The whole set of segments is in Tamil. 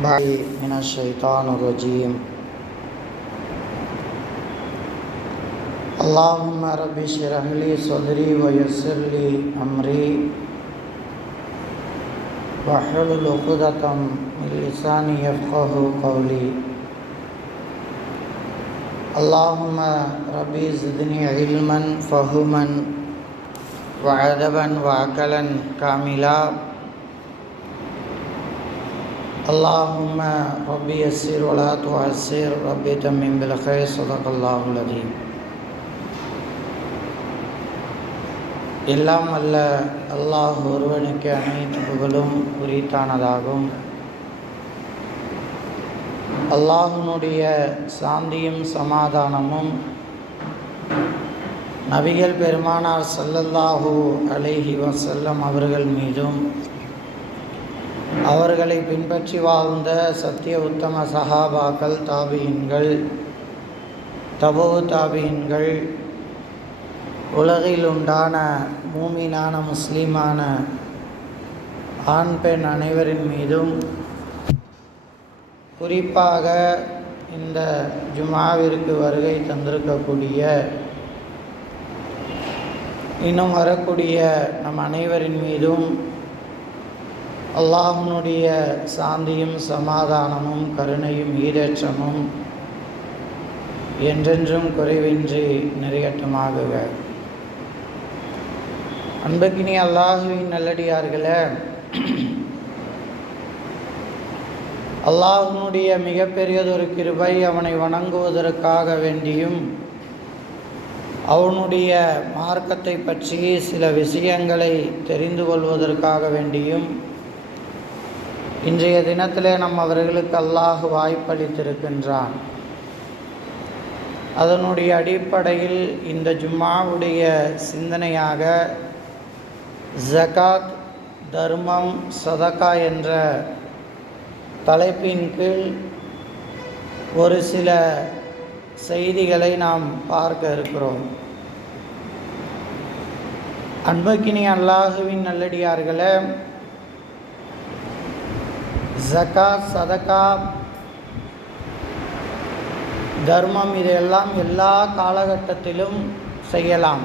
بھائی، من الشیطان الرجیم۔ اللہم رب شرح لی صدری ویسر لی امری وحلل قدتم من لسانی یفقہ قولی۔ اللہم ربی زدنی علما، فہما، وعدبا، وعقلا، کاملا۔ اللهم ربي يسر ولا تعسر ربي تمم بالخير صدق الله العظيم எல்லாம் அல்ல அல்லாஹ் ஒருவனுக்கு அனைத்து புகழும் உரித்தானதாகும் அல்லாஹினுடைய சாந்தியும் சமாதானமும் நபிகள் பெருமானார் சல்லல்லாஹூ அலைஹி வசல்லம் அவர்கள் மீதும் அவர்களை பின்பற்றி வாழ்ந்த சத்திய உத்தம சஹாபாக்கள் தாபியின்கள் தபோ தாபியின்கள் உலகில் உண்டான மூமினான முஸ்லீமான ஆண் பெண் அனைவரின் மீதும் குறிப்பாக இந்த ஜுமாவிற்கு வருகை தந்திருக்கக்கூடிய இன்னும் வரக்கூடிய நம் அனைவரின் மீதும் அல்லாஹனுடைய சாந்தியும் சமாதானமும் கருணையும் ஈரேற்றமும் என்றென்றும் குறைவின்றி நிறையட்டுமாகுக. அன்பக்கினி அல்லாஹுவின் நல்லடியார்களே அல்லாஹனுடைய மிகப்பெரியதொரு கிருபை அவனை வணங்குவதற்காக வேண்டியும் அவனுடைய மார்க்கத்தை பற்றி சில விஷயங்களை தெரிந்து கொள்வதற்காக வேண்டியும் இன்றைய தினத்திலே நம் அவர்களுக்கு அல்லாஹ் வாய்ப்பளித்திருக்கின்றான். அதனுடைய அடிப்படையில் இந்த ஜும்மாவுடைய சிந்தனையாக ஜகாத் தர்மம் சதகா என்ற தலைப்பின் கீழ் ஒரு சில செய்திகளை நாம் பார்க்க இருக்கிறோம். அன்பக்கினி அல்லாஹுவின் நல்லடியார்களே ஜக்கா சதகா தர்மம் இதையெல்லாம் எல்லா காலகட்டத்திலும் செய்யலாம்.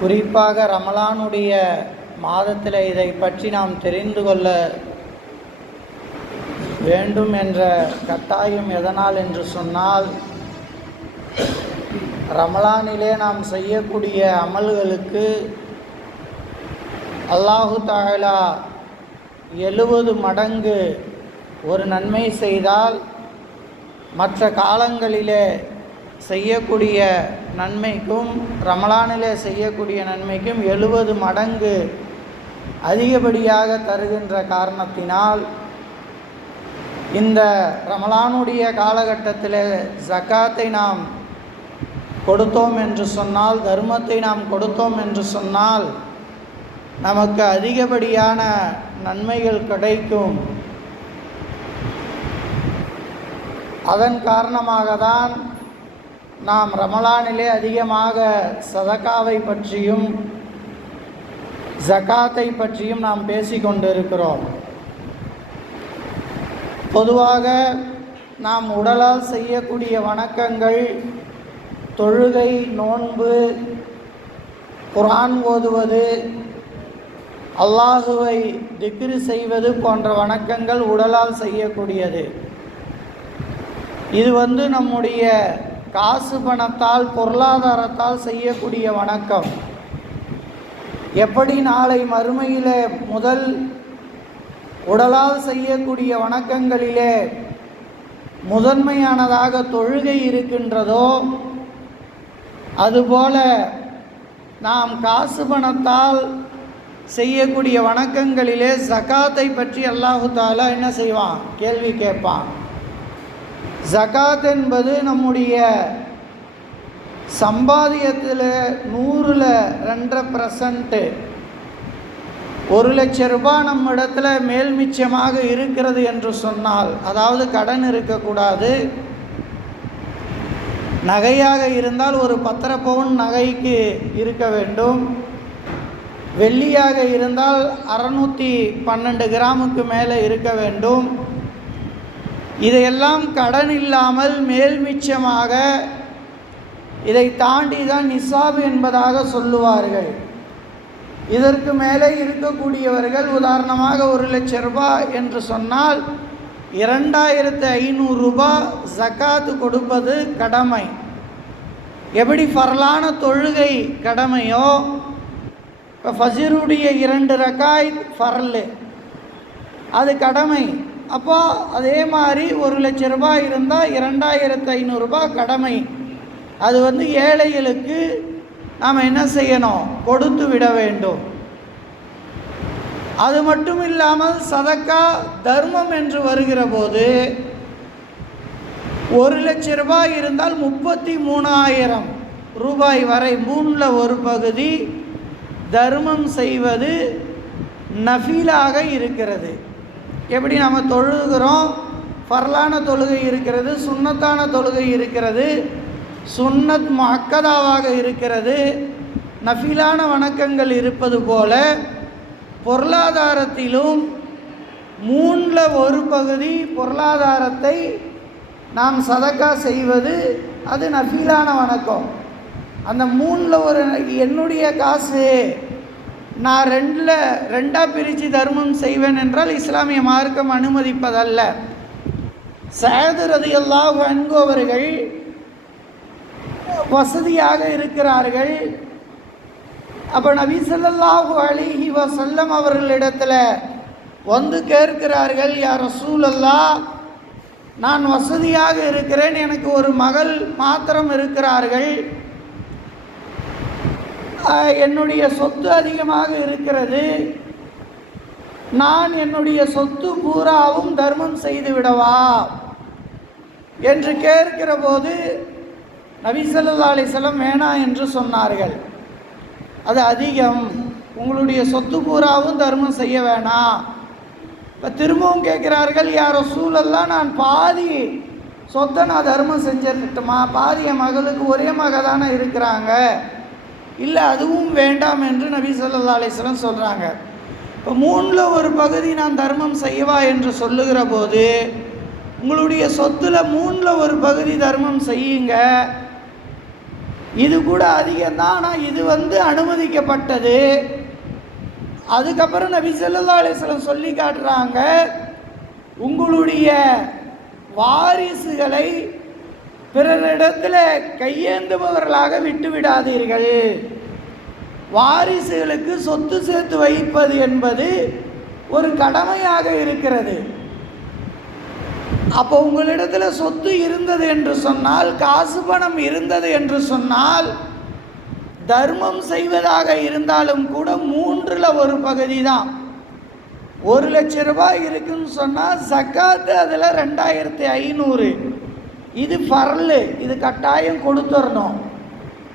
குறிப்பாக ரமலானுடைய மாதத்தில் இதை பற்றி நாம் தெரிந்து கொள்ள வேண்டும் என்ற கட்டாயம் எதனால் என்று சொன்னால் ரமலானிலே நாம் செய்யக்கூடிய அமல்களுக்கு அல்லாஹு தாயலா எழுபது மடங்கு ஒரு நன்மை செய்தால் மற்ற காலங்களிலே செய்யக்கூடிய நன்மைக்கும் ரமலானிலே செய்யக்கூடிய நன்மைக்கும் எழுபது மடங்கு அதிகப்படியாக தருகின்ற காரணத்தினால் இந்த ரமலானுடைய காலகட்டத்தில் ஜக்காத்தை நாம் கொடுத்தோம் என்று சொன்னால் தர்மத்தை நாம் கொடுத்தோம் என்று சொன்னால் நமக்கு அதிகப்படியான நன்மைகள் கிடைக்கும். அதன் காரணமாக தான் நாம் ரமலானிலே அதிகமாக சதக்காவை பற்றியும் ஜக்காத்தை பற்றியும் நாம் பேசிக்கொண்டிருக்கிறோம் பொதுவாக நாம் உடலால் செய்யக்கூடிய வணக்கங்கள் தொழுகை நோன்பு குரான் ஓதுவது அல்லாஹுவை திக்ரு செய்வது போன்ற வணக்கங்கள் உடலால் செய்யக்கூடியது. இது வந்து நம்முடைய காசு பணத்தால் பொருளாதாரத்தால் செய்யக்கூடிய வணக்கம். எப்படி நாளை மறுமையிலே முதல் உடலால் செய்யக்கூடிய வணக்கங்களிலே முதன்மையானதாக தொழுகை இருக்கின்றதோ அதுபோல நாம் காசு பணத்தால் செய்யக்கூடிய வணக்கங்களிலே ஜக்காத்தை பற்றி அல்லாஹு தாலா என்ன செய்வான்? கேள்வி கேட்பான். ஜகாத் என்பது நம்முடைய சம்பாதியத்தில் நூறில் ரெண்டரை பர்சன்ட்டு ஒரு லட்ச ரூபாய் நம்ம இடத்துல மேல் மிச்சமாக இருக்கிறது என்று சொன்னால் அதாவது கடன் இருக்கக்கூடாது. நகையாக இருந்தால் ஒரு பத்தரை பவுன் நகைக்கு இருக்க வேண்டும். வெள்ளியாக இருந்தால் அறநூற்றி பன்னெண்டு கிராமுக்கு மேலே இருக்க வேண்டும். இதையெல்லாம் கடன் இல்லாமல் மேல்மிச்சமாக இதை தாண்டி தான் நிசாப் என்பதாக சொல்லுவார்கள். இதற்கு மேலே இருக்கக்கூடியவர்கள் உதாரணமாக ஒரு லட்ச ரூபாய் என்று சொன்னால் இரண்டாயிரத்து ஐநூறு ரூபாய் ஜக்காத்து கொடுப்பது கடமை. எப்படி ஃபரலான தொழுகை கடமையோ இப்போ ஃபசிருடைய இரண்டு ரக்காய் ஃபரல். அது கடமை. அப்போ அதே மாதிரி ஒரு லட்ச ரூபாய் இருந்தால் இரண்டாயிரத்து ஐநூறுரூபா கடமை. அது வந்து ஏழைகளுக்கு நாம் என்ன செய்யணும்? கொடுத்து விட வேண்டும். அது மட்டும் இல்லாமல் சதக்கா தர்மம் என்று வருகிற போது ஒரு லட்ச ரூபாய் இருந்தால் முப்பத்தி மூணாயிரம் ரூபாய் வரை மூணில் ஒரு பகுதி தர்மம் செய்வது நஃபீலாக இருக்கிறது. எப்படி நம்ம தொழுகிறோம்? ஃபர்லான தொழுகை இருக்கிறது சுண்ணத்தான தொழுகை இருக்கிறது சுன்னத் மக்கதாவாக இருக்கிறது நஃபிலான வணக்கங்கள் இருப்பது போல பொருளாதாரத்திலும் மூணில் ஒரு பகுதி பொருளாதாரத்தை நாம் சதக்கா செய்வது அது நஃபீலான வணக்கம். அந்த மூணில் ஒரு என்னுடைய காசு நான் ரெண்டில் ரெண்டாக பிரித்து தர்மம் செய்வேன் என்றால் இஸ்லாமிய மார்க்கம் அனுமதிப்பதல்ல. சேதுரதி ரதியல்லாஹு அன்பு வசதியாக இருக்கிறார்கள். அப்போ நபி ஸல்லல்லாஹு அலைஹி வசல்லம் அவர்களிடத்தில் வந்து கேட்கிறார்கள் யார் சூழல்லா நான் வசதியாக இருக்கிறேன் எனக்கு ஒரு மகள் மாத்திரம் இருக்கிறார்கள். என்னுடைய சொத்து அதிகமாக இருக்கிறது. நான் என்னுடைய சொத்து பூராவும் தர்மம் செய்து விடவா? என்று கேட்கிற போது நபி ஸல்லல்லாஹு வேணாம் என்று சொன்னார்கள். அது அதிகம். உங்களுடைய சொத்து பூராவும் தர்மம் செய்ய வேணாம் இப்போ திரும்பவும் கேட்குறார்கள் யாரோ சூழல்லாம் நான் பாதி சொத்தை நான் தர்மம் செஞ்சிருக்கட்டுமா பாதி என் மகளுக்கு ஒரே மக தானே இருக்கிறாங்க. இல்லை அதுவும் வேண்டாம் என்று நபி சொல்லா அலிஸ்லாம் சொல்கிறாங்க இப்போ மூணில் ஒரு பகுதி நான் தர்மம் செய்யவா என்று சொல்லுகிற போது உங்களுடைய சொத்தில் மூணில் ஒரு பகுதி தர்மம் செய்யுங்க. இது கூட அதிகம்தான் ஆனால் இது வந்து அனுமதிக்கப்பட்டது. அதுக்கப்புறம் நபி சொல்லா அலைஹி சொல்லி காட்டுறாங்க உங்களுடைய வாரிசுகளை பிறரிடத்தில் கையேந்துபவர்களாக விட்டு விடாதீர்கள் வாரிசுகளுக்கு சொத்து சேர்த்து வைப்பது என்பது ஒரு கடமையாக இருக்கிறது. அப்போ உங்களிடத்தில் சொத்து இருந்தது என்று சொன்னால் காசு பணம் இருந்தது என்று சொன்னால் தர்மம் செய்வதாக இருந்தாலும் கூட மூன்றில் ஒரு பகுதி தான் ஒரு லட்ச ரூபாய் இருக்குன்னு சொன்னால் சக்காத்து அதில் ரெண்டாயிரத்தி ஐநூறு. இது ஃபர்லு இது கட்டாயம் கொடுத்துடணும்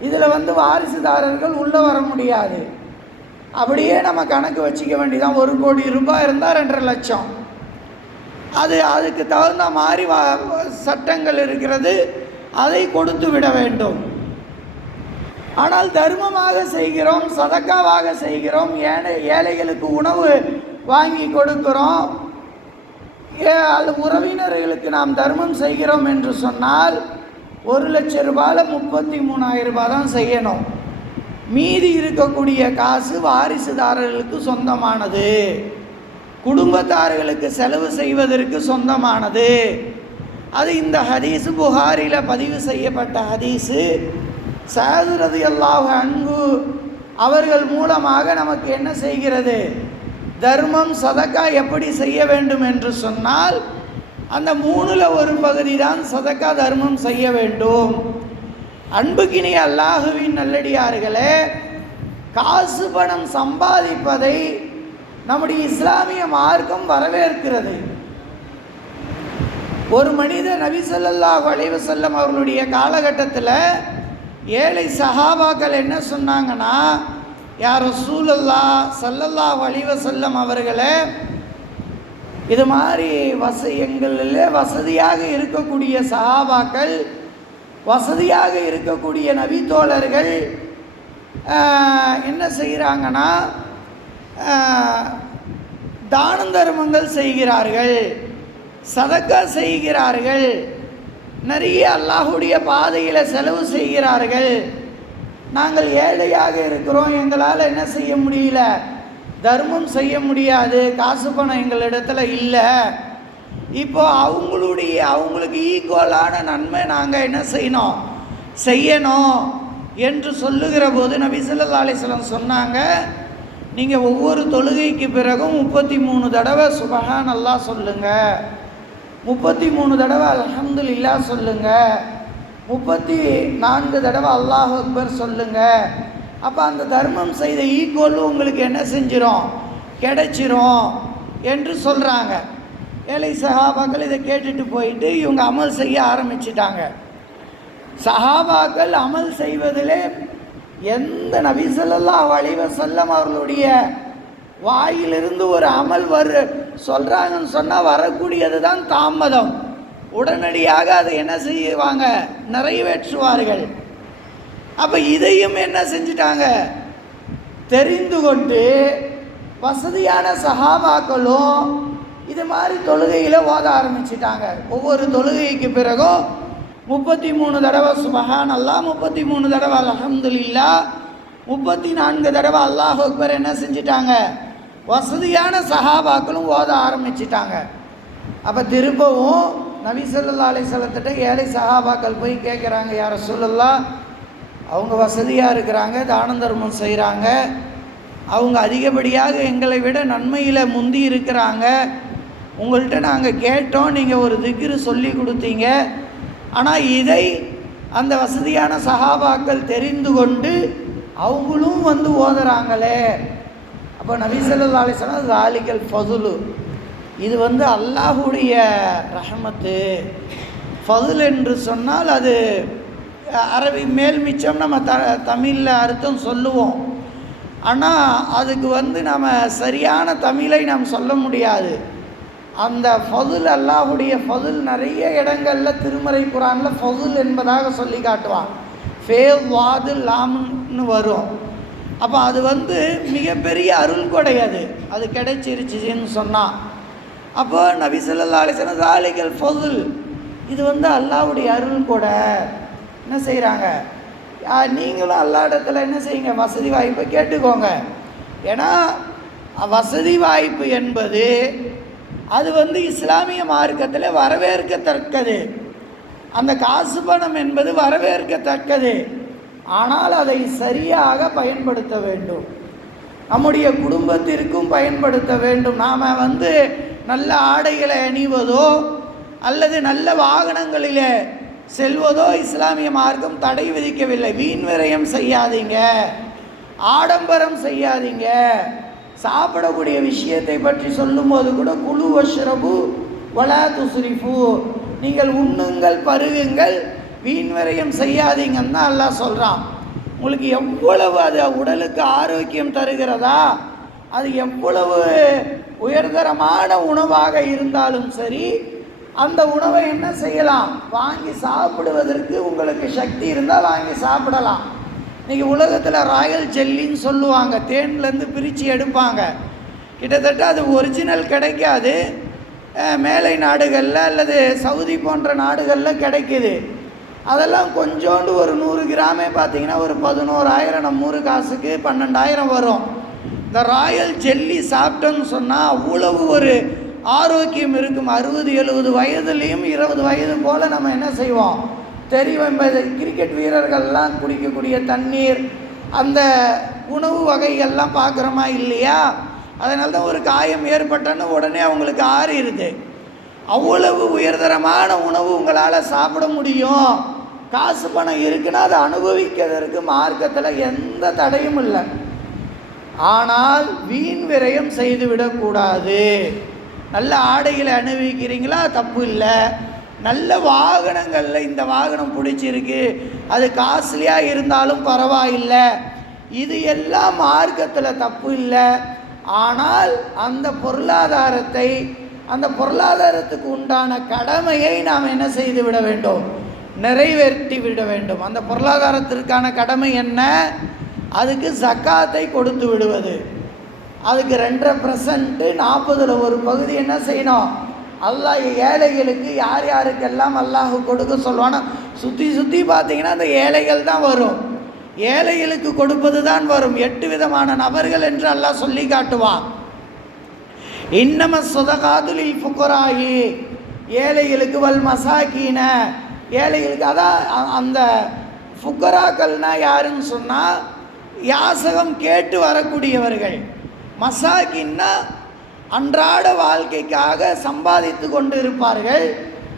இதில் வந்து வாரிசுதாரர்கள் உள்ளே வர முடியாது. அப்படியே நம்ம கணக்கு வச்சுக்க வேண்டியதான் ஒரு கோடி ரூபாய் இருந்தால் ரெண்டரை லட்சம். அது அதுக்கு தகுந்த மாதிரி வா சட்டங்கள் இருக்கிறது அதை கொடுத்து விட வேண்டும். ஆனால் தர்மமாக செய்கிறோம் சதக்காவாக செய்கிறோம் ஏழை ஏழைகளுக்கு உணவு வாங்கி கொடுக்கிறோம். அது உறவினர்களுக்கு நாம் தர்மம் செய்கிறோம் என்று சொன்னால் ஒரு லட்ச ரூபாயில் முப்பத்தி மூணாயிரம் ரூபாய் தான் செய்யணும். மீதி இருக்கக்கூடிய காசு வாரிசுதாரர்களுக்கு சொந்தமானது. குடும்பத்தார்களுக்கு செலவு செய்வதற்கு சொந்தமானது. அது இந்த ஹதீஸு புகாரில் பதிவு செய்யப்பட்ட ஹதீஸு சாதுரது அல்லாஹ் அன்பு அவர்கள் மூலமாக நமக்கு என்ன செய்கிறது? தர்மம் சதக்கா எப்படி செய்ய வேண்டும் என்று சொன்னால் அந்த மூணில் ஒரு பகுதி தான் சதக்கா தர்மம் செய்ய வேண்டும். அன்புக்கினி அல்லாஹுவின் நல்லடியார்களே காசு பணம் சம்பாதிப்பதை நம்முடைய இஸ்லாமிய மார்க்கம் வரவேற்கிறது. ஒரு மனித நபி வளைவு அலைஹி அவர்களுடைய காலகட்டத்தில் ஏழை சஹாபாக்கள் என்ன சொன்னாங்கன்னா யார் ரசூலல்லா சல்லல்லா வழிவ செல்லம் அவர்களே இது மாதிரி வச எங்களில் வசதியாக இருக்கக்கூடிய சஹாபாக்கள் வசதியாக இருக்கக்கூடிய நபித்தோழர்கள் என்ன செய்கிறாங்கன்னா தான தர்மங்கள் செய்கிறார்கள் சதக்கா செய்கிறார்கள் நிறைய அல்லாஹுடைய பாதையில் செலவு செய்கிறார்கள். நாங்கள் ஏழையாக இருக்கிறோம். எங்களால் என்ன செய்ய முடியல? தர்மம் செய்ய முடியாது. காசு பணம் எங்களிடத்துல இல்லை. இப்போ அவங்களுடைய அவங்களுக்கு ஈக்குவலான நன்மை நாங்கள் என்ன செய்யணும்? செய்யணும் என்று சொல்லுகிற போது நபி ஸல்லல்லாஹு சொன்னாங்க நீங்கள் ஒவ்வொரு தொழுகைக்கு பிறகும் முப்பத்தி மூணு தடவை சுபஹா நல்லா சொல்லுங்கள் முப்பத்தி மூணு தடவை அலமதுல்லா சொல்லுங்கள் முப்பத்தி நான்கு தடவை அல்லாஹ் அக்பர் சொல்லுங்கள் அப்போ அந்த தர்மம் செய்த ஈக்குவல் உங்களுக்கு என்ன செஞ்சிடும் கிடைச்சிரும் என்று சொல்கிறாங்க ஏழை சஹாபாக்கள் இதை கேட்டுட்டு போயிட்டு இவங்க அமல் செய்ய ஆரம்பிச்சிட்டாங்க. சஹாபாக்கள் அமல் செய்வதிலே எந்த நபிசல்லா வழிவ செல்லம் அவர்களுடைய வாயிலிருந்து ஒரு அமல் வரு சொல்கிறாங்கன்னு சொன்னால் வரக்கூடியது தான் தாமதம். உடனடியாக அதை என்ன செய்வாங்க? நிறைவேற்றுவார்கள். அப்போ இதையும் என்ன செஞ்சிட்டாங்க? தெரிந்து கொண்டு வசதியான சகாபாக்களும் இது மாதிரி தொழுகையில் ஓத ஆரம்பிச்சிட்டாங்க. ஒவ்வொரு தொழுகைக்கு பிறகும் முப்பத்தி மூணு தடவை சுபஹான் அல்லா முப்பத்தி மூணு தடவை அல்ஹம்துலில்லா முப்பத்தி நான்கு தடவை அல்லாஹ் அக்பர் என்ன செஞ்சிட்டாங்க? வசதியான சஹாபாக்களும் ஓத ஆரம்பிச்சிட்டாங்க. அப்போ திரும்பவும் நபிசல்லா ஸல்லல்லாஹு ஏழை சகாபாக்கள் போய் கேட்குறாங்க யார சொல்லலாம் அவங்க வசதியாக இருக்கிறாங்க தான தர்மம் செய்கிறாங்க அவங்க அதிகப்படியாக எங்களை விட நன்மையில் முந்தி இருக்கிறாங்க. உங்கள்கிட்ட நாங்கள் கேட்டோம் நீங்கள் ஒரு திக்ரு சொல்லி கொடுத்தீங்க. ஆனால் இதை அந்த வசதியான சகாபாக்கள் தெரிந்து கொண்டு அவங்களும் வந்து ஓதுறாங்களே. அப்போ நபி ஸல்லல்லாஹு அலைஹி ஃபசுலு ஃபதுலு இது வந்து அல்லாஹுடைய ரஹமத்து. ஃபதுல் என்று சொன்னால் அது அரபி மேல் மிச்சம் நம்ம த தமிழில் அர்த்தம் சொல்லுவோம். ஆனால் அதுக்கு வந்து நம்ம சரியான தமிழை நாம் சொல்ல முடியாது. அந்த ஃபதுல் அல்லாஹுடைய ஃபதுல் நிறைய இடங்களில் திருமறை குரானில் ஃபதுல் என்பதாக சொல்லி காட்டுவான். ஃபே வாது லாம்னு வரும். அப்போ அது வந்து மிகப்பெரிய அருள் கொடை அது அது கிடைச்சிருச்சுன்னு சொன்னால் அப்போ நபி ஸல்லல்லாஹு அலைஹி வஸல்லம் ஃபதுல் இது வந்து அல்லாவுடைய அருள் கூட. என்ன செய்கிறாங்க நீங்களும் அல்லா இடத்துல என்ன செய்யுங்க? வசதி வாய்ப்பை கேட்டுக்கோங்க. ஏன்னா வசதி வாய்ப்பு என்பது அது வந்து இஸ்லாமிய மார்க்கத்தில் வரவேற்கத்தக்கது. அந்த காசு பணம் என்பது வரவேற்கத்தக்கது. ஆனால் அதை சரியாக பயன்படுத்த வேண்டும். நம்முடைய குடும்பத்திற்கும் பயன்படுத்த வேண்டும். நாம் வந்து நல்ல ஆடைகளை அணிவதோ அல்லது நல்ல வாகனங்களிலே செல்வதோ இஸ்லாமிய மார்க்கம் தடை விதிக்கவில்லை. வீண் விரயம் செய்யாதீங்க. ஆடம்பரம் செய்யாதீங்க. சாப்பிடக்கூடிய விஷயத்தை பற்றி சொல்லும்போது கூட குழு வஷ்ரபு வலா துசுரிஃபு நீங்கள் உண்ணுங்கள் பருகுங்கள் வீண் விரயம் செய்யாதீங்கன்னு தான் எல்லாம் சொல்கிறான் உங்களுக்கு எவ்வளவு அது உடலுக்கு ஆரோக்கியம் தருகிறதா? அது எவ்வளவு உயர்தரமான உணவாக இருந்தாலும் சரி அந்த உணவை என்ன செய்யலாம்? வாங்கி சாப்பிடுவதற்கு உங்களுக்கு சக்தி இருந்தால் வாங்கி சாப்பிடலாம். இன்றைக்கி உலகத்தில் ராயல் ஜெல்லின்னு சொல்லுவாங்க. தேன்லேருந்து பிரித்து எடுப்பாங்க. கிட்டத்தட்ட அது ஒரிஜினல் கிடைக்காது. மேலை நாடுகளில் அல்லது சவுதி போன்ற நாடுகளில் கிடைக்குது. அதெல்லாம் கொஞ்சோண்டு ஒரு நூறு கிராமே பார்த்தீங்கன்னா ஒரு பதினோராயிரம் நம்ம காசுக்கு பன்னெண்டாயிரம் வரும். இந்த ராயல் ஜெல்லி சாப்பிட்டோன்னு சொன்னால் அவ்வளவு ஒரு ஆரோக்கியம் இருக்கும். அறுபது எழுபது வயதுலேயும் இருபது வயது போல் நம்ம என்ன செய்வோம்? தெரியும் கிரிக்கெட் வீரர்கள்லாம் குடிக்கக்கூடிய தண்ணீர் அந்த உணவு வகைகள்லாம் பார்க்குறோமா இல்லையா? அதனால தான் ஒரு காயம் ஏற்பட்டோன்னு உடனே அவங்களுக்கு ஆறிடுது அவ்வளவு உயர்தரமான உணவு உங்களால் சாப்பிட முடியும். காசு பணம் இருக்குன்னா அதை அனுபவிக்கிறதற்கு மார்க்கத்தில் எந்த தடையும் இல்லை. ஆனால் வீண் விரயம் செய்து விடக்கூடாது நல்ல ஆடைகளை அனுபவிக்கிறீங்களா தப்பு இல்லை. நல்ல வாகனங்களில் இந்த வாகனம் பிடிச்சிருக்கு. அது காஸ்ட்லியாக இருந்தாலும் பரவாயில்லை. இது எல்லாம் மார்க்கத்தில் தப்பு இல்லை. ஆனால் அந்த பொருளாதாரத்தை அந்த பொருளாதாரத்துக்கு உண்டான கடமையை நாம் என்ன செய்து விட வேண்டும்? நிறைவேற்றி விட வேண்டும். அந்த பொருளாதாரத்திற்கான கடமை என்ன? அதுக்கு ஜக்காத்தை கொடுத்து விடுவது. அதுக்கு ரெண்டரை பர்சன்ட்டு நாற்பதில் ஒரு பகுதி என்ன செய்யணும்? அல்லாஹ் ஏழைகளுக்கு யார் யாருக்கெல்லாம் அல்லாஹ் கொடுக்க சொல்லுவானோ சுற்றி சுற்றி பார்த்தீங்கன்னா அந்த ஏழைகள் தான் வரும். ஏழைகளுக்கு கொடுப்பது தான் வரும். எட்டு விதமான நபர்கள் என்று அல்லாஹ் சொல்லி காட்டுவான். இன்னம சுதகாதுலில் புக்கராகி ஏழைகளுக்கு வல் மசாக்கீன ஏழைகளுக்கு அதான் அந்த ஃபுக்கராக்கள்னால் யாருன்னு சொன்னால் யாசகம் கேட்டு வரக்கூடியவர்கள். மசாக்கின்னா அன்றாட வாழ்க்கைக்காக சம்பாதித்து கொண்டு இருப்பார்கள்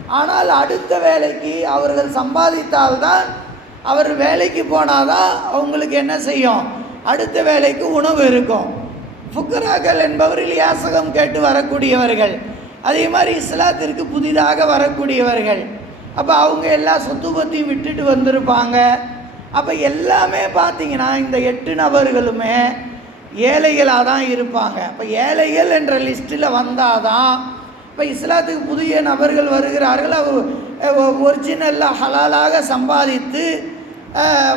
ஆனால் அடுத்த வேலைக்கு அவர்கள் சம்பாதித்தால்தான் அவர் வேலைக்கு போனாதான் அவங்களுக்கு என்ன செய்யும்? அடுத்த வேலைக்கு உணவு இருக்கும். ஃபுக்கராக்கள் என்பவர்கள் யாசகம் கேட்டு வரக்கூடியவர்கள். அதே மாதிரி இஸ்லாத்திற்கு புதிதாக வரக்கூடியவர்கள். அப்போ அவங்க எல்லா சொத்து பற்றியும் விட்டுட்டு வந்திருப்பாங்க. அப்போ எல்லாமே பார்த்தீங்கன்னா இந்த எட்டு நபர்களுமே ஏழைகளாக தான் இருப்பாங்க. அப்போ ஏழைகள் என்ற லிஸ்ட்டில் வந்தால் தான் இப்போ இஸ்லாத்துக்கு புதிய நபர்கள் வருகிறார்கள். அவர் ஒரிஜினலாக ஹலாலாக சம்பாதித்து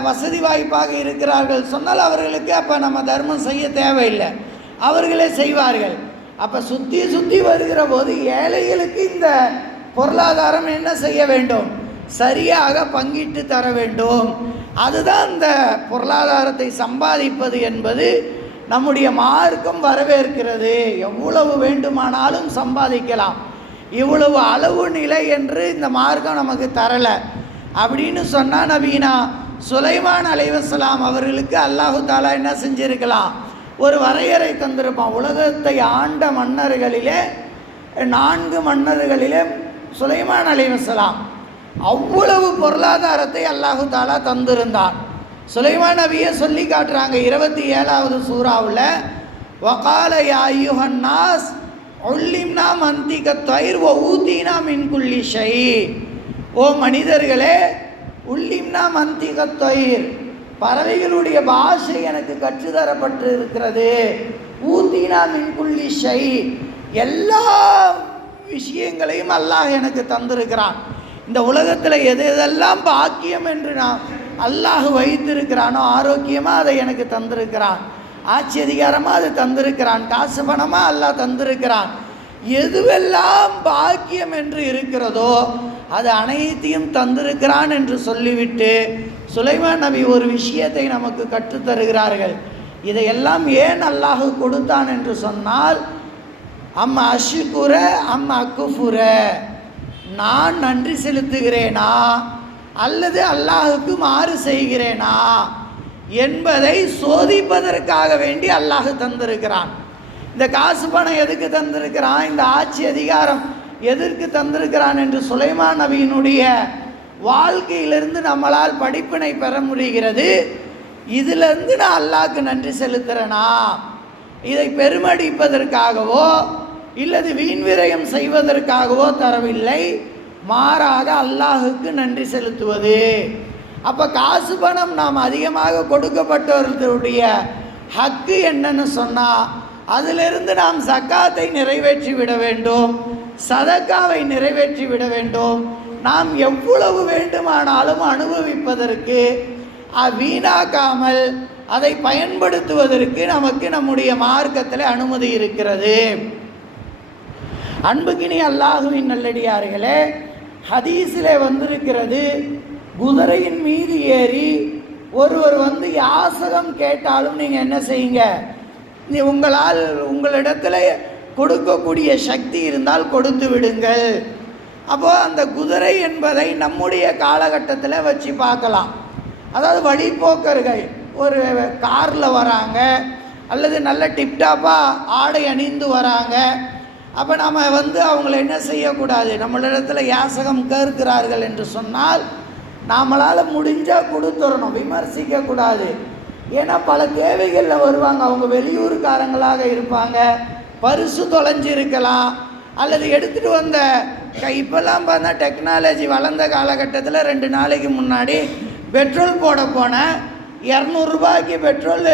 வசதி வாய்ப்பாக இருக்கிறார்கள். சொன்னால் அவர்களுக்கு அப்போ நம்ம தர்மம் செய்ய தேவையில்லை. அவர்களே செய்வார்கள். அப்போ சுற்றி சுற்றி வருகிற போது ஏழைகளுக்கு இந்த பொருளாதாரம் என்ன செய்ய வேண்டும்? சரியாக பங்கிட்டு தர வேண்டும். அதுதான் இந்த பொருளாதாரத்தை சம்பாதிப்பது என்பது நம்முடைய மார்க்கம் வரவேற்கிறது. எவ்வளவு வேண்டுமானாலும் சம்பாதிக்கலாம். இவ்வளவு அளவு நிலை என்று இந்த மார்க்கம் நமக்கு தரலை. அப்படின்னு சொன்னால் நபீனா சுலைமான் அலைவசலாம் அவர்களுக்கு அல்லாஹு தாலா என்ன செஞ்சுருக்கலாம்? ஒரு வரையறை தந்திருப்பான். உலகத்தை ஆண்ட மன்னர்களிலே நான்கு மன்னர்களிலே சுலைமான் அலைவசலாம். அவ்வளவு பொருளாதாரத்தை அல்லாஹு தாலா தந்திருந்தான். சுலைமான் நபியை சொல்லி காட்டுறாங்க இருபத்தி ஏழாவது சூறாவில் வகால யாயுஹன் நாஸ் ஒல்லிம்னா மந்திக தயிர் ஓ ஊத்தீனா மின்குள்ளி ஷை ஓ மனிதர்களே உள்ளிம்னா மந்திக தயிர் பறவைகளுடைய பாஷை எனக்கு கற்றுத்தரப்பட்டு இருக்கிறது ஊத்தீனா மின்குள்ளி ஷை எல்லா விஷயங்களையும் அல்லாஹ் எனக்கு தந்திருக்கிறான். இந்த உலகத்தில் எது எதெல்லாம் பாக்கியம் என்று நான் அல்லாஹ் வைத்திருக்கிறானோ ஆரோக்கியமாக அதை எனக்கு தந்திருக்கிறான். ஆட்சி அதிகாரமாக அது தந்திருக்கிறான். காசு பணமாக அல்லாஹ் தந்திருக்கிறான். எதுவெல்லாம் பாக்கியம் என்று இருக்கிறதோ அது அனைத்தையும் தந்திருக்கிறான் என்று சொல்லிவிட்டு சுலைமான் நபி ஒரு விஷயத்தை நமக்கு கற்றுத்தருகிறார்கள். இதையெல்லாம் ஏன் அல்லாஹ் கொடுத்தான் என்று சொன்னால் அம்மா அஷுக்குர அம்மா அக்குஃபுர நான் நன்றி செலுத்துகிறேனா? அல்லது அல்லாஹுக்கு மாறு செய்கிறேனா? என்பதை சோதிப்பதற்காக வேண்டி அல்லாஹ் தந்திருக்கிறான். இந்த காசு பணம் எதுக்கு தந்திருக்கிறான்? இந்த ஆட்சி அதிகாரம் எதற்கு தந்திருக்கிறான் என்று சுலைமான் நபியினுடைய வாழ்க்கையிலிருந்து நம்மளால் படிப்பினை பெற முடிகிறது. இதிலிருந்து நான் அல்லாஹ்க்கு நன்றி செலுத்துகிறேனா இதை பெருமடிப்பதற்காகவோ இல்லது வீண் விரயம் செய்வதற்காகவோ தரவில்லை. மாறாக அல்லாஹுக்கு நன்றி செலுத்துவது. அப்போ காசு பணம் நாம் அதிகமாக கொடுக்கப்பட்டவர்களுடைய ஹக்கு என்னன்னு சொன்னால் அதிலிருந்து நாம் சக்காத்தை நிறைவேற்றி விட வேண்டும் சதக்காவை நிறைவேற்றி விட வேண்டும். நாம் எவ்வளவு வேண்டுமானாலும் அனுபவிப்பதற்கு வீணாக்காமல் அதை பயன்படுத்துவதற்கு நமக்கு நம்முடைய மார்க்கத்தில் அனுமதி இருக்கிறது. அன்புக்கினி அல்லாஹுவின் நல்லடியார்களே ஹதீஸில் வந்திருக்கிறது குதிரையின் மீது ஏறி ஒருவர் வந்து யாசகம் கேட்டாலும் நீங்கள் என்ன செய்யுங்க? நீ உங்களால் உங்களிடத்தில் கொடுக்கக்கூடிய சக்தி இருந்தால் கொடுத்து விடுங்கள். அப்போது அந்த குதிரை என்பதை நம்முடைய காலகட்டத்தில் வச்சு பார்க்கலாம். அதாவது வழிப்போக்கர்கள் ஒரு காரில் வராங்க அல்லது நல்ல டிப்டாப்பாக ஆடை அணிந்து வராங்க அப்போ நம்ம வந்து அவங்கள என்ன செய்யக்கூடாது? நம்மளிடத்தில் யாசகம் கேட்கிறார்கள் என்று சொன்னால் நாமளால் முடிஞ்சால் கொடுத்துடணும் விமர்சிக்கக்கூடாது. ஏன்னா பல தேவைகளில் வருவாங்க. அவங்க வெளியூருக்காரங்களாக இருப்பாங்க. பரிசு தொலைஞ்சிருக்கலாம். அல்லது எடுத்துகிட்டு வந்த க இப்போல்லாம் பார்த்தா டெக்னாலஜி வளர்ந்த காலகட்டத்தில் ரெண்டு நாளைக்கு முன்னாடி பெட்ரோல் போட போனேன் இரநூறுபாய்க்கு பெட்ரோல்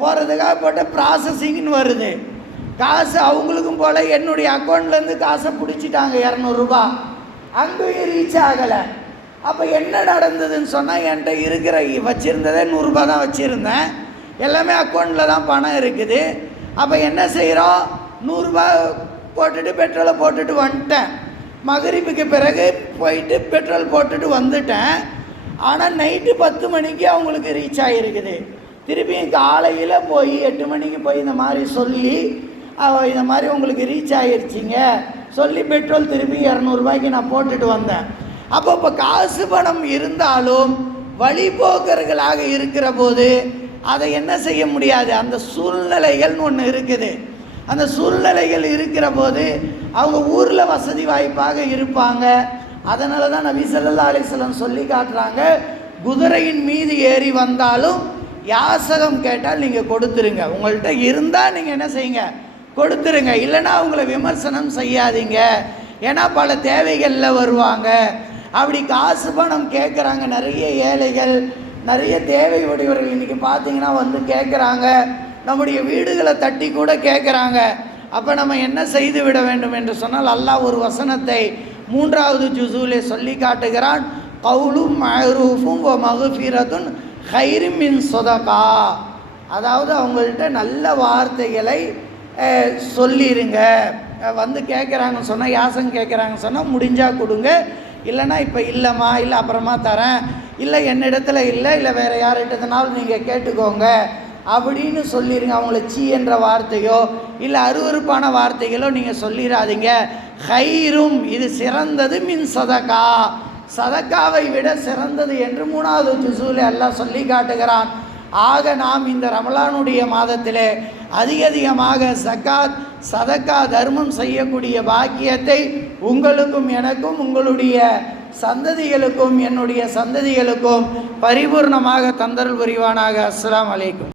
போகிறதுக்காக போட்ட ப்ராசஸிங்னு வருது. காசு அவங்களுக்கும் போல் என்னுடைய அக்கௌண்ட்லேருந்து காசை பிடிச்சிட்டாங்க இரநூறுபா. அங்கேயும் ரீச் ஆகலை. அப்போ என்ன நடந்ததுன்னு சொன்னால் என்கிட்ட இருக்கிற வச்சுருந்ததே நூறுரூபா தான் வச்சுருந்தேன். எல்லாமே அக்கௌண்ட்டில் தான் பணம் இருக்குது. அப்போ என்ன செய்கிறோம் நூறுரூபா போட்டுட்டு பெட்ரோலை போட்டுட்டு வந்துட்டேன். மகரிப்புக்கு பிறகு போயிட்டு பெட்ரோல் போட்டுட்டு வந்துட்டேன். ஆனால் நைட்டு பத்து மணிக்கு அவங்களுக்கு ரீச் ஆகிருக்குது திருப்பியும் காலையில் போய் எட்டு மணிக்கு போய் இந்த மாதிரி சொல்லி இந்த மாதிரி உங்களுக்கு ரீச் ஆகிருச்சிங்க சொல்லி பெட்ரோல் திரும்பி இரநூறுபாய்க்கு நான் போட்டுட்டு வந்தேன். அப்போ இப்போ காசு பணம் இருந்தாலும் வழிபோக்கர்களாக இருக்கிற போது அதை என்ன செய்ய முடியாது? அந்த சூழ்நிலைகள்னு ஒன்று இருக்குது. அந்த சூழ்நிலைகள் இருக்கிற போது அவங்க ஊரில் வசதி வாய்ப்பாக இருப்பாங்க. அதனால தான் நபி சல்லா அலிஸ்லம் சொல்லி காட்டுறாங்க குதிரையின் மீது ஏறி வந்தாலும் யாசகம் கேட்டால் நீங்கள் கொடுத்துருங்க. உங்கள்கிட்ட இருந்தால் நீங்கள் என்ன செய்யுங்க? கொடுத்துருங்க. இல்லைன்னா அவங்கள விமர்சனம் செய்யாதீங்க. ஏன்னா பல தேவைகளில் வருவாங்க. அப்படி காசு பணம் கேட்குறாங்க நிறைய ஏழைகள் நிறைய தேவை உடையவர்கள் இன்றைக்கி பார்த்தீங்கன்னா வந்து கேட்குறாங்க நம்முடைய வீடுகளை தட்டி கூட கேட்குறாங்க அப்போ நம்ம என்ன செய்து விட வேண்டும் என்று சொன்னால் அல்லாஹ் ஒரு வசனத்தை மூன்றாவது ஜுசூலே சொல்லி காட்டுகிறான். கவுலும் மஹரூஃபும் ஓ மகுஃபிரத்துன் ஹைரிமின் மின் சொதகா. அதாவது அவங்கள்ட்ட நல்ல வார்த்தைகளை சொல்லிடுங்க வந்து கேட்குறாங்கன்னு சொன்னால் யாசம் கேட்குறாங்கன்னு சொன்னால் முடிஞ்சால் கொடுங்க. இல்லைன்னா இப்போ இல்லைம்மா இல்லை அப்புறமா தரேன். இல்லை என்னிடத்துல இல்லை இல்லை வேறு யார்கிட்டதுனாலும் நீங்கள் கேட்டுக்கோங்க. அப்படின்னு சொல்லிடுங்க அவங்கள சீ என்ற வார்த்தையோ இல்லை அருவருப்பான வார்த்தைகளோ நீங்கள் சொல்லிடாதீங்க ஹைரும் இது சிறந்தது மின் சதக்கா சதக்காவை விட சிறந்தது என்று மூணாவது ஜுசூல எல்லாம் சொல்லி காட்டுகிறான். ஆக நாம் இந்த ரமலானுடைய மாதத்தில் அதிக அதிகமாக சக்காத் சதக்கா தர்மம் செய்யக்கூடிய பாக்கியத்தை உங்களுக்கும் எனக்கும் உங்களுடைய சந்ததிகளுக்கும் என்னுடைய சந்ததிகளுக்கும் பரிபூர்ணமாக தந்தல் புரிவானாக. அஸ்லாம் அலைக்கும்.